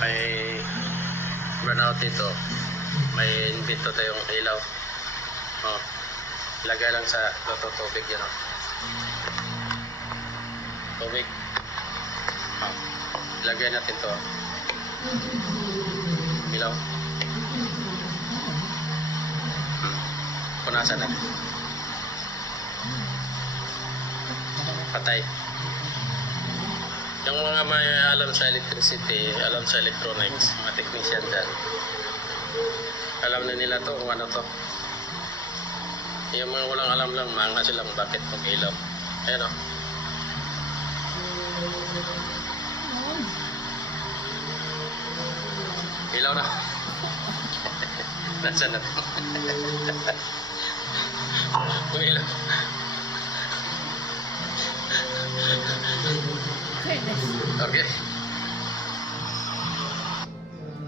may burnout dito, may invento tayong ilaw. Oh, ilagay lang sa loto tubig yan. Oh. Tubig. Oh, ilagay natin to. Ilaw. Punasan natin. Patay. Yung mga may alam sa electricity, alam sa electronics, mga technician dyan, alam na nila to kung ano to. Yung mga walang alam lang, manga silang bakit mag-ilaw. Ayan o. Ilaw na. Nasaan na to? Umilaw. Okay.